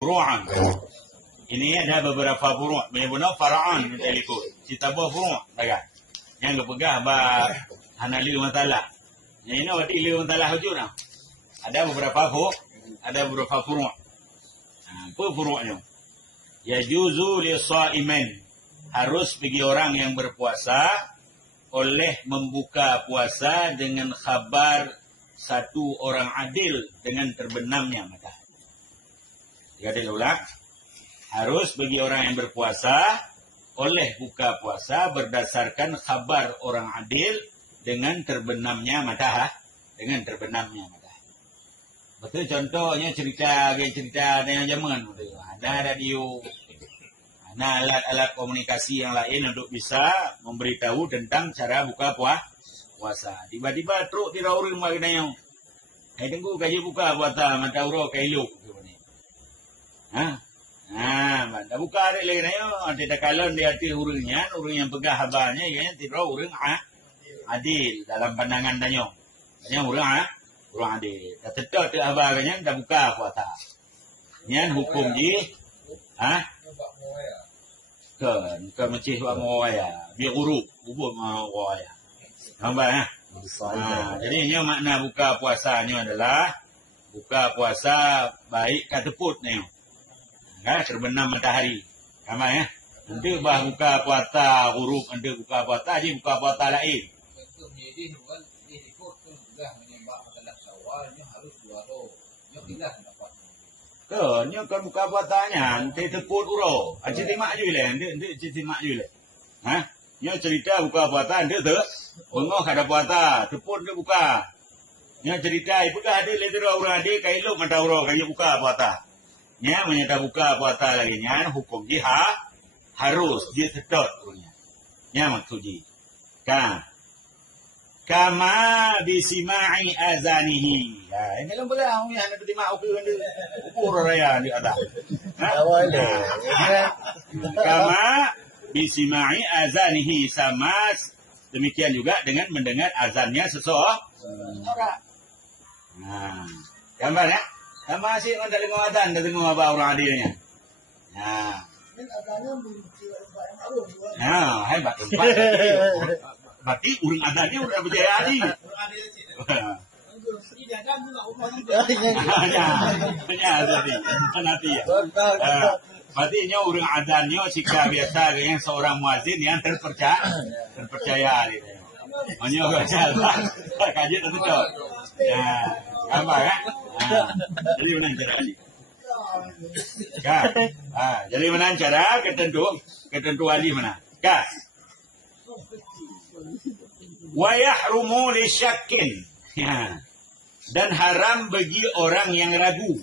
furu'an. Ini ada beberapa furu'. Benar-benar fara'an telefon. Kita buat furu' kan. Yang kepegah bah hanali matalah. Yang ini wati liu matalah hujur nah. Ada beberapa furu'. Apa furu'nya? Yajuzu lis-sha'imin. Harus bagi orang yang berpuasa oleh membuka puasa dengan khabar satu orang adil dengan terbenamnya matahari. Jadi ulang, harus bagi orang yang berpuasa oleh buka puasa berdasarkan khabar orang adil dengan terbenamnya matahari. Betul contohnya cerita ada yang zaman ada radio. Nah, alat-alat komunikasi yang lain untuk bisa memberitahu tentang cara buka puasa. Tiba-tiba truk tira urang magnanya. Tunggu kaji buka puasa mata uro kailuk. Dah buka ada lagi nayo. Ada kalon di hati urangnya, urang yang pegah habarnya ya tira urang adil dalam pandangan danyo. Danyo urang adil. Dah tetap habarnya dah buka puasa. Nyan hukum di kan macam buat mawaya biar uruk ubur mawaya nampak jadi ini makna buka puasanya adalah buka puasa baik kat teput ni kan terbenam matahari nampak nanti bah buka puasa uruk nanti buka puasa je buka puasa lain Nya kan buka puasanya, nanti teput uro. Aci timak je le, nanti timak je le. Nya cerita buka puasa, nanti tu bengok ada puasa, teput dia buka. Nya cerita, ibu kah ada le orang ada kailuk mata uro kayu buka puasa. Nya menyata buka puasa lagi nya hukum jihad harus dia sedot punya. Nya maksud ji. Kama bisima'i azanihi. Ya, ini lembut lah. Ini hanya terima ukur raya di atas. Kama bisima'i azanihi. Sama demikian juga dengan mendengar azannya seseorang. Gambar ya? Sama sih orang tak dengar azan. Tak dengar apa orang adilnya. Hebat tempat. Berarti urang adanya udah berjaya adi. Berarti nya urang adanya sikap biasa dengan seorang muazin yang terpercaya. Hanya salah. Kaji betul. Apa kan? Jadi mana cara adi? Jadi mana cara ketentuan di mana? Wa yahrumu li syakkin. Dan haram bagi orang yang ragu.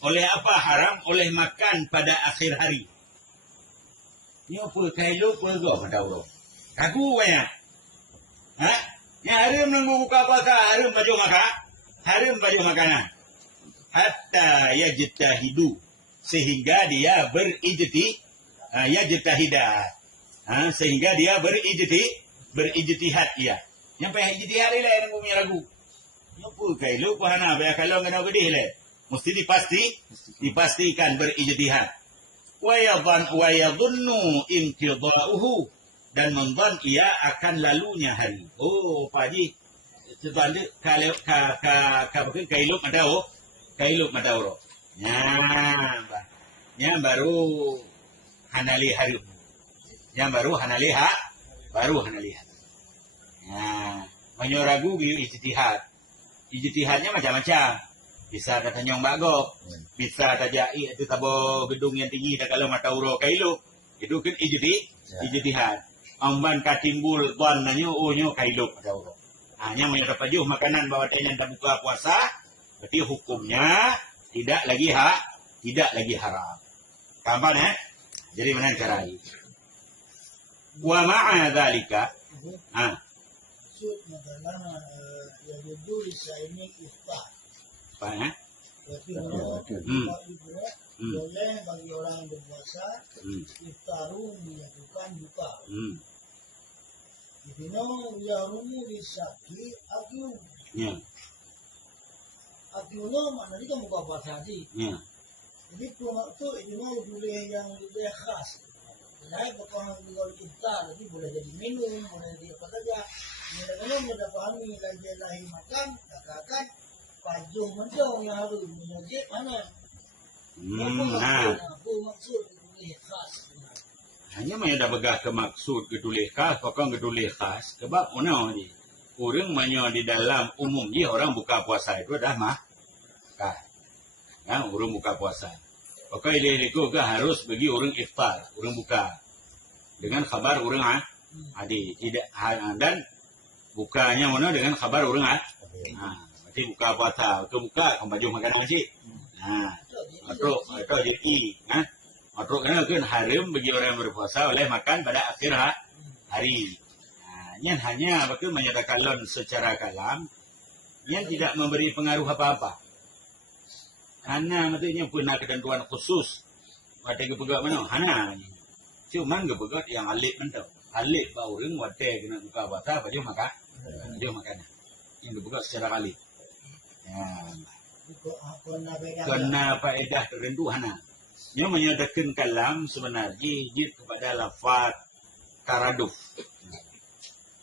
Oleh apa haram? Oleh makan pada akhir hari. Ni apa kailo apa pada orang? Ragu banyak. Ya haram nunggu buka puasa, haram baju makanan. Hatta yajtahidu, sehingga dia sehingga dia berijtihad ia. Yang payah ijtihad le yang punya ragu. Nyopo kailo pahana ba kalau ngana gedih le. Mesti dipastikan berijtihad. Wa yadhunnu intidauhu, dan mendhan ia akan lalunya hari. Oh, Pak Haji. Sebab kalau kailo madao. Nya baru hanali hari. Yang baru hanali menyoragu ijtihad. Ijtihadnya macam-macam. Bisa kata nyong bagok, bisa kata itu tabo gedung yang tinggi dah kalau mata uro kailo. Itu kan ijtihad. Amban katimbul ban nanyo nyo kailo mata uro. Hanya menyerap aja makanan bawa tanya tak buka puasa, berarti hukumnya tidak lagi haram. Kapan Jadi mana cara ini? Wa ma'a dzalika maksud adalah yang dulu ini iftar. Apa boleh bagi orang yang berpuasa iftaru melakukan buka. Dino yarumu disaki aku no mana dia buka puasa sih. Jadi itu ini mau boleh yang lebih khas. Nah, kalau kalau iftar, jadi boleh jadi minum, boleh jadi apa saja. Kadang-kadang mudah pahami lahi makan, katakan pajuh mencong yang harus menjadi mana? Apa maksud boleh khas? Hanya dah begah ke maksud gedulih khas, pokok gedulih khas. Sebab mana ni? Orang banyak di dalam umum dia orang buka puasa itu dah mah. Ya, orang buka puasa. Pokok itu harus bagi orang iftar, orang buka. Dengan khabar orang adi tidak dan bukanya mana dengan khabar orang berarti buka puasa, itu buka baju makan nasi. Atau jadi atau kan haram bagi orang yang berpuasa oleh makan pada akhir hari. Yang hanya betul menyatakan lon secara kalam yang tidak memberi pengaruh apa-apa. Karena maksudnya punya ketentuan khusus. Pada kepegat mana? Hana. Cuma kepegat yang alik mentau. Alik bau orang wadah kena buka puasa baju makan. Baju makan. Yang kepegat secara alik. Kena faedah tertentu hana. Yang menyatakan kalam sebenarnya dia kepada lafaz taraduf.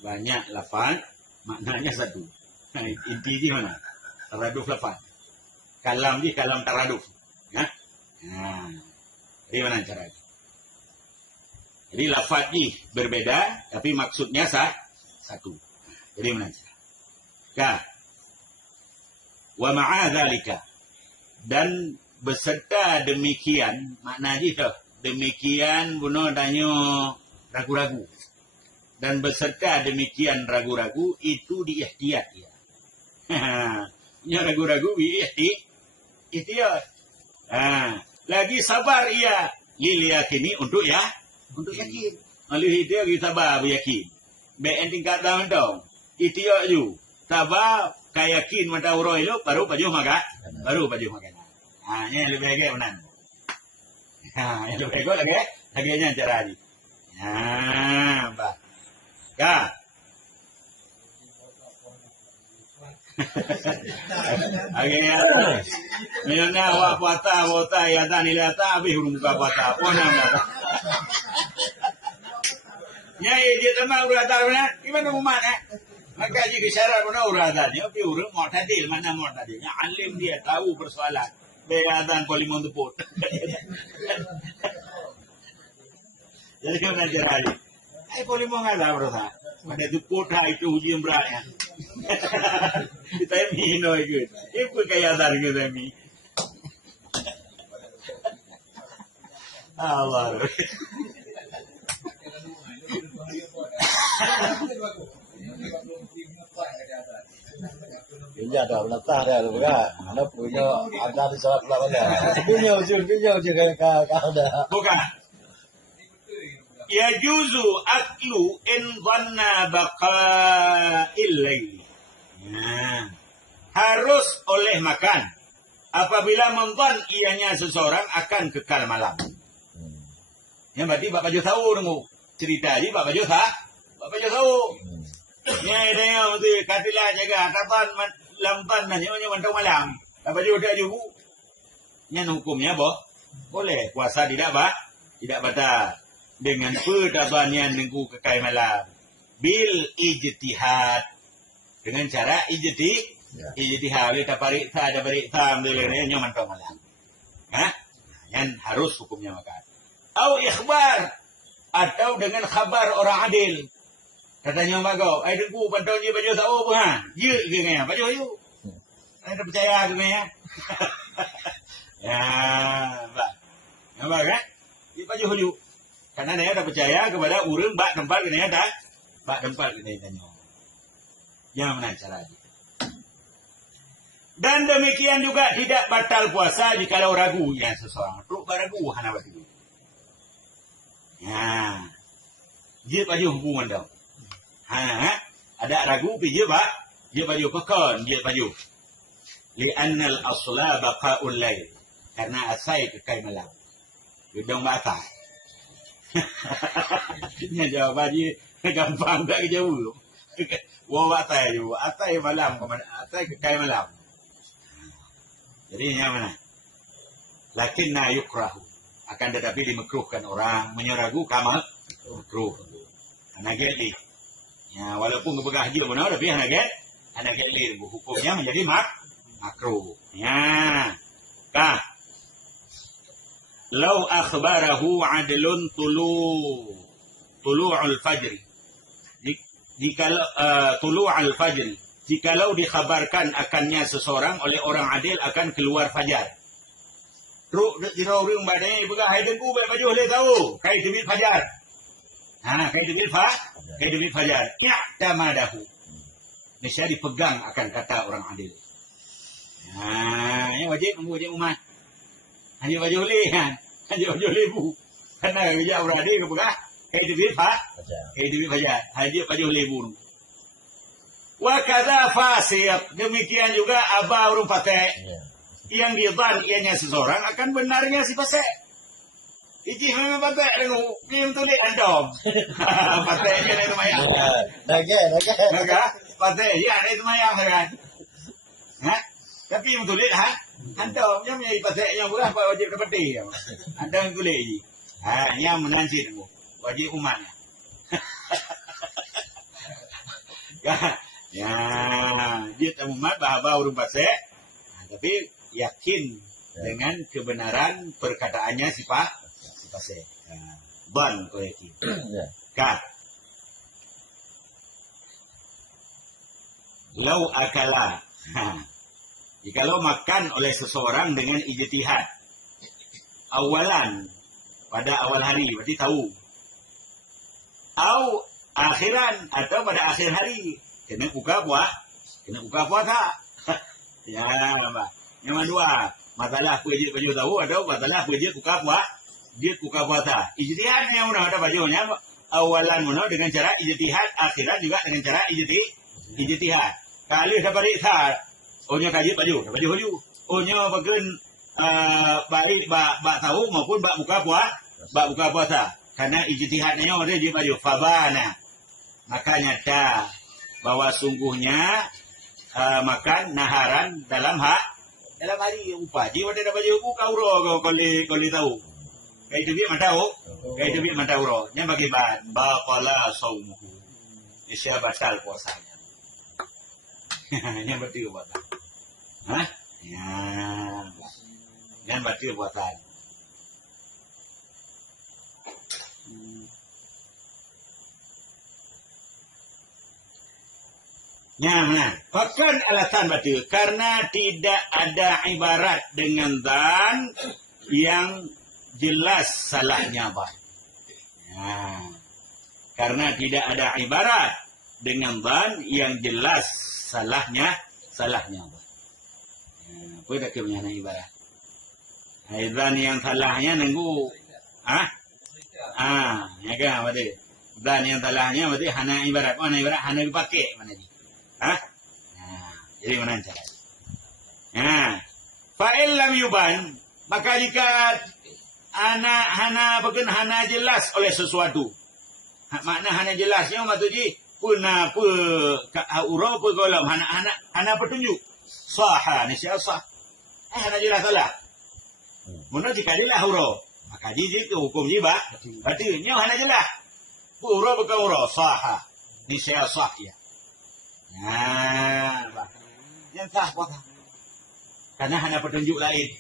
Banyak lafaz maknanya satu. Inti di mana? Taraduf lafaz. Kalam di kalam taraduf. Ya? Jadi mana caranya? Jadi lafaz di berbeda tapi maksudnya satu. Jadi mana cara? Wa ma'a dzalika dan beserta demikian makna itu demikian buno danyo ragu-ragu dan beserta demikian ragu-ragu itu diihtiyat ya. Nya ragu-ragu ihtiyat. Lagi sabar ia lil yakini untuk yakin. Lalu itu kita sabar yakin. BN tingkat daun dong. Ihtiyat ju. Sabar kayakin mata uroi lo baru baju makan. Yang lebih baik mana? Yang lebih baik lagi cara ni. Bah. Ya. Akhirnya, mina awak puasa ya tak nilai tak habis huruf buka puasa. Apa nama? Nyai dia sama uratan mana? Gimana umat Maka jika syarat mana uratan? Ya, tapi urut mu'tadil mana mu'tadil? Yang alim dia tahu persoalan. Beratan polimon teput. Jadi mana cara ni? Polimon ada berapa? Pada teput itu ujian beratnya. Kita ini no ikut. Ibu kaya dar kita ini. Allah. Ini ada letak dia tu kan. Mana punya ada di salat pula mana. Punya ujung kau ada. Bukan. Ya juzu aklu in dhanna baqa'il lail. Harus oleh makan apabila mendhan ianya seseorang akan kekal malam. Yang berarti Bapak Jo tahu dengu. Cerita ni Bapak Jo tahu. Nya tengok tu katilah jaga kapan lampan nanya mantau malam. Bapak Jo dah juga. Nya hukumnya boleh puasa tidak batal. Dengan pertabannya nengku kekai malam bil ijtihad dengan cara ijtihad kita pariksa ada pariksa ambilnya mantau malam yang harus hukumnya makan atau ikhbar atau dengan khabar orang adil katanya bago dengku pantau dia baju tahu je ke ngaya baju you ada percaya ke ngaya ya kan dia baju you. Karena dia dah percaya kepada urang bak tempat kena dah. Bak tempat kena tanya. Yang mana cara dia? Dan demikian juga tidak batal puasa jika ragu ya seseorang. Teruk ragu hana batu. Dia baju hubungan dah. Ada ragu dia baju pekon dia baju. Li'anna al-asla baqa'ul lail. Karena asai kekai malam. Gedong batal. Ini jawapan dia gampang tak jauh. Wah atai malam, atai kekai malam. Jadi yang mana? Lakinna yukrahu. Akan tetapi dimekruhkan orang menyeragu kamal makruh. Anak geli. Ya, walaupun kebegah dia benar tapi anak geli hukumnya menjadi makruh. Ya. Kah. Lau akhbarahu adlun tulu'ul fajri. Jikalau tulu'ul fajri. Jikalau dikhabarkan akannya seseorang oleh orang adil akan keluar fajar. Ruk dirau ring badai begah hai dengku baik baju boleh tahu. Kai debit fajar. Kai debit fajar. Ya damadahu. Nescaya dipegang akan kata orang adil. Yang wajib umat. Hanya baju boleh kan. Hanya baju boleh bu. Karena kerja orang adil ke begah. Kai debit fajar. Hanya baju boleh bu. Wa kadza fasiq. Demikian juga aba urung patek. Yang didan ianya seseorang akan benarnya si pasek. Iji memang patek dengu, kim tulis andom. Patek dia itu mayang. Naga, patek dia itu mayang kan. Tapi yang tulis andom yang menjadi patek yang bukan wajib seperti. Andom tulis ini. Yang menansi dengu, wajib umatnya. Ya, dia umat bahwa urung pasek. Tapi yakin dengan kebenaran perkataannya si pasek. Ban kau yakin. Kan? Lau akala. Jikalau makan oleh seseorang dengan ijtihad. Awalan. Pada awal hari. Berarti tahu. Au akhiran. Atau pada akhir hari. Kena buka puasa. Ya, Mbak. Yang kedua, masalah pejit baju tahu atau masalah pejit buka puasa. Ijtihad yang mana ada bajunya awalan mana dengan cara ijtihad, akhirat juga dengan cara ijtihad. Kali dapat riksa, ohnya kaji baju. Ohnya bagian baik bak tahu maupun bak buka puasa. Karena ijtihadnya ada di baju fabana. Maka nyata bahwa sungguhnya makan naharan dalam hari upah. Jiwa tidak baju kau ro kau tahu. Kayak itu dia mata ro. Yang bagi baqala saumuhu. Isya batal puasanya. Yang berarti puasa. Ya. Yang berarti puasa. Bahkan alasan batu karena tidak ada ibarat dengan dan yang jelas salahnya bah. Karena tidak ada ibarat dengan dan yang jelas salahnya bah. Apa dah kemudian ibarat? Dan yang salahnya nunggu. Ya kan berarti. Dan yang salahnya berarti hana ibarat. Mana ibarat hana dipakai mana ni? Jadi mana cara? Fa'il lam yuban, maka jika hana jelas oleh sesuatu. Makna hana jelasnya maksudnya puna uro golam hana petunjuk. Sah nisya sah. Hana jelas salah. Mun jika jelas uro, maka jadi hukum jiba. Berarti nya hana jelas. Uro bukan uro sah. Nisya sah ya. Yang sah puasa. Karena hanya petunjuk lain.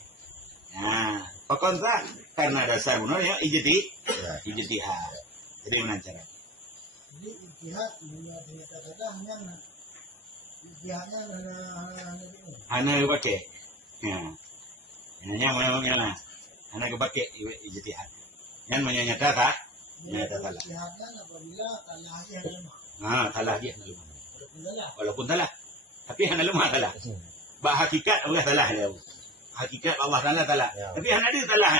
Pokoknya sah karena dasar benar ya ijtihad. Jadi mana cara? Jadi ijtihad kata-kata hanya ijtihadnya hanya dipakai. Hanya mana? Hanya dipakai ijtihad. Yang menyata tak? Menyata salah. Ijtihadnya apabila talahnya lemah. Salah dia lemah. Walaupun salah. Tapi hanya lemah salah. Bak hakikat Allah salah dia. Hakikat Allah salah. Tapi hanya dia salah.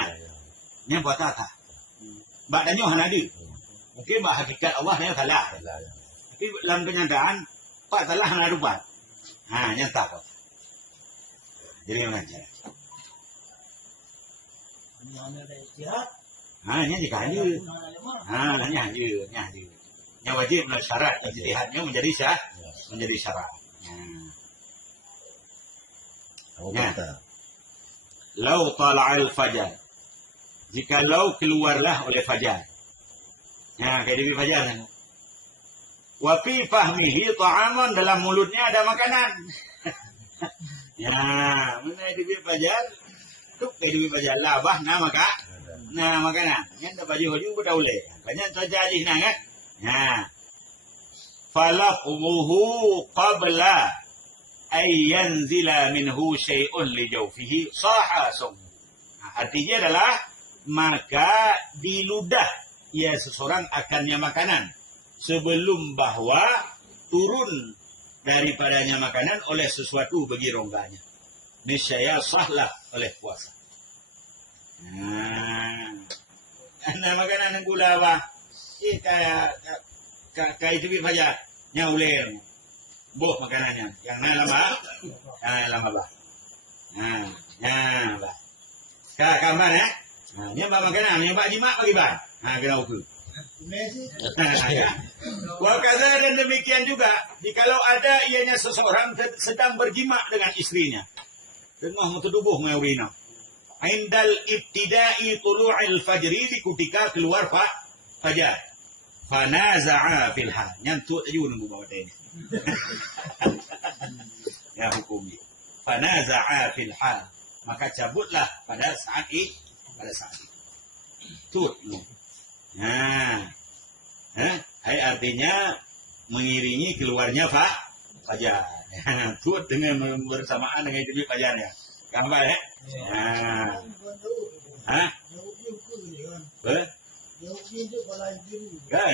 Yang buat tak. Bak danyo hanya dia. Mungkin bak hakikat Allah yang salah. Tapi dalam kenyataan pak salah hanya rupa. Yang tak. Jadi mana cara? Hanya ada ijtihad. Hanya jika hanya. Hanya. Yang wajib syarat ijtihadnya menjadi syarat. lau tala'al fajar. Jikalau keluarlah oleh fajar. Ya, kayak demi fajar. Wa fi fahmihi ta'aman, dalam mulutnya ada makanan. Ya, mana demi fajar? Tuk kayak demi fajar labah nama kak. Nah, makanan. Yang dah baju hujung pun dah boleh. Banyak saja ajih nah kan. Ya. Falaqbuhu qabla ay yanzila minhu syai'un li jawfihi saha sum. Artinya adalah maka diludah ia seseorang akannya makanan sebelum bahwa turun daripadanya makanan oleh sesuatu bagi rongganya. Niscaya sahlah oleh puasa. Nah, makanan yang gula apa? Kayak itu saja. Nyaulen. Boh makanannya. Yang lama. Lama bah. Bah. Kamar ya. Nyambak makanan. Nyambak jimat bagi bah. Kena ukur. Wakaza dan demikian juga. Jikalau ada ianya seseorang sedang berjimat dengan istrinya. Tengah tubuh mengurina. Indal ibtida'i tulu'il fajri, di ketika keluar fajar. Fanaza'a filha. Nyantut aja nunggu bawa tanya. Ya hukumnya. Fanaza'a filha. Maka cabutlah pada saat itu. Tut. Hai artinya mengiringi keluarnya fajar. Tut dengan bersamaan dengan itu fajarnya. Gambar ya?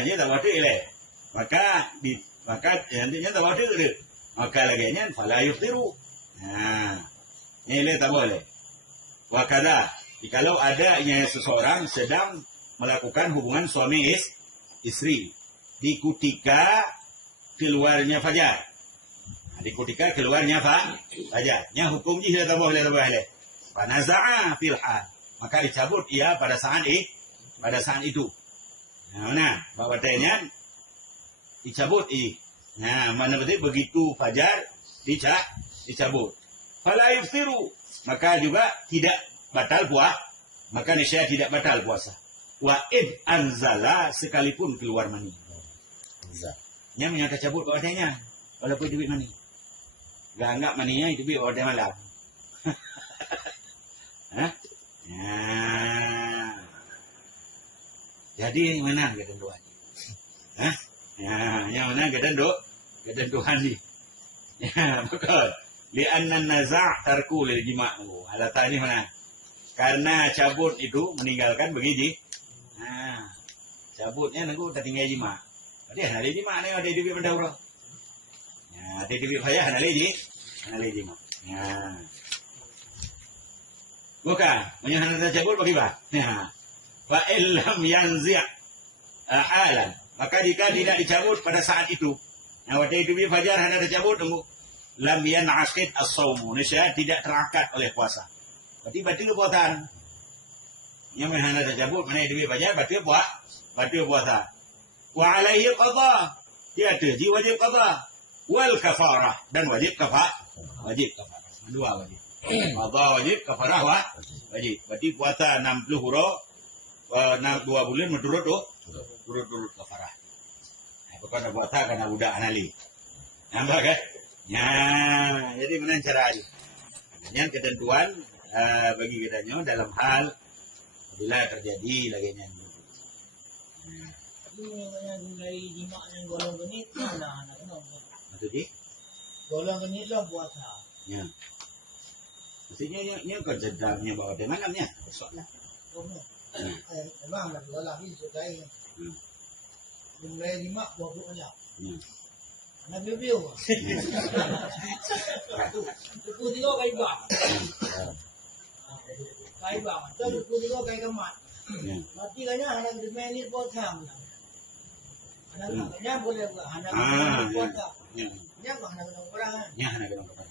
Dia tak watik le. Maka nantinya tak watik le. Maka lagi nya fala yuftiru. Ini le tak boleh. Wakada, jikalau ada seseorang sedang melakukan hubungan suami istri di ketika keluarnya fajar. Di ketika keluarnya fajar. Nya hukum jih tak boleh le. Fanaza'a fil hal. Maka dicabut ia pada saat itu. Nah, bawa tanya dicabut mana begitu fajar dicabut. Fala yuftiru, maka juga tidak batal puasa. Maka niscaya tidak batal puasa. Wa id anzala, sekalipun keluar mani. Nya menyangka cabut bawa tanya walaupun duit mani. Gak anggap maninya itu bawa tanya malam. Jadi mana ketentuan? Yang mana ketentuan ni? Betul. Li'anna naza' tarku lil jima'. Alatnya mana? Karena cabut itu meninggalkan begini. Cabutnya nunggu tak tinggal jima'. Dia hana jima' ni ada di benda orang. Ada di saya hana jima'. Bukan, menyahana cabut bagi bah. Fa illam yanzi' ahalan, maka jika tidak dicabut pada saat itu. Waktu itu fajar hana dicabut tunggu. Lam yan'aqid as-shaumu, niscaya tidak terakad oleh puasa. Berarti batal puasa. Yang hana dicabut mana itu fajar batal puasa. Wa alaihi qadha, dia ada wajib qadha wal kafarah, dan wajib kafarah. Dua wajib. Qadha wajib, kafarah wajib. Berarti puasa 60 huruf 2 bulan turut kafarah. Pokoknya puasa karena budak anali. Nampak kan? Jadi mana cara aja? Yang ketentuan bagi kitanya dalam hal bila terjadi lagi nyanyi. Ini yang mulai jimat yang golong genit mana anak kenal. Maksudnya? Golong genit lah puasa. Ya. Maksudnya ini kan sedangnya bawa di manamnya. Soalnya. Memang lah lagi sukai. Mulai jimat buat aja. Anak bebel. Tuku tengok kai bang. Kai bang. Tuku tengok kai kemat. Mati kanya anak dimenit potong. Anak-anaknya boleh anak potong. Nya anak orang. Nya anak orang.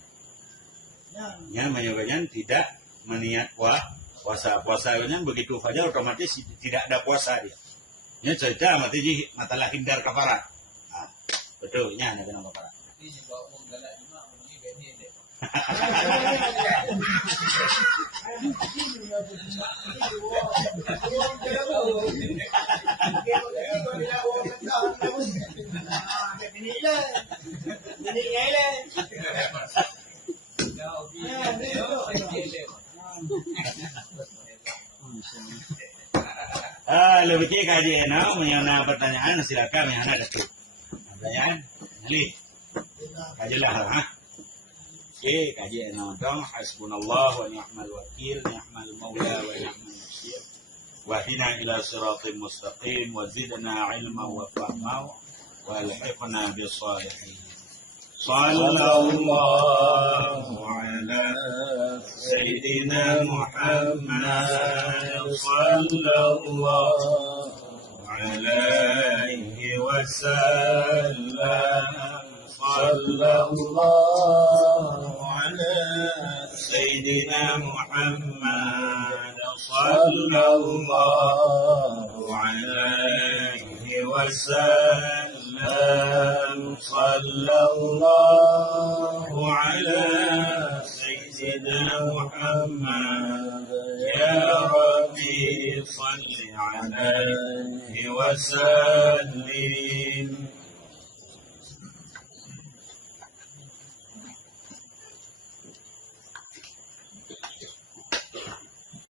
Nya menyebabkan tidak meniat puasa. Puasanya begitu fajar otomatis tidak ada puasa dia. Nya cerita mati matalah hindar kafarat. Betul, nya ada kena kafarat. Lebih kaji enak mengenai pertanyaan silakan yang ada tu. Pertanyaan, Ali. Kajilah ha. Okey, kaji enak dong. Hasbunallah wa ni'mal wakil, ni'mal maula wa ni'mal nasir. Wahdina ila siratal mustaqim wa zidna ilma wa fahma wa alhiqna bis salihin. Sallallahu ala sayyidina Muhammad sallallahu alaihi wasallam sallallahu ala sayyidina Muhammad sallallahu alaihi wasallam sallallahu ala sayyidina Muhammad ya Rabbi salli alaihi wasallim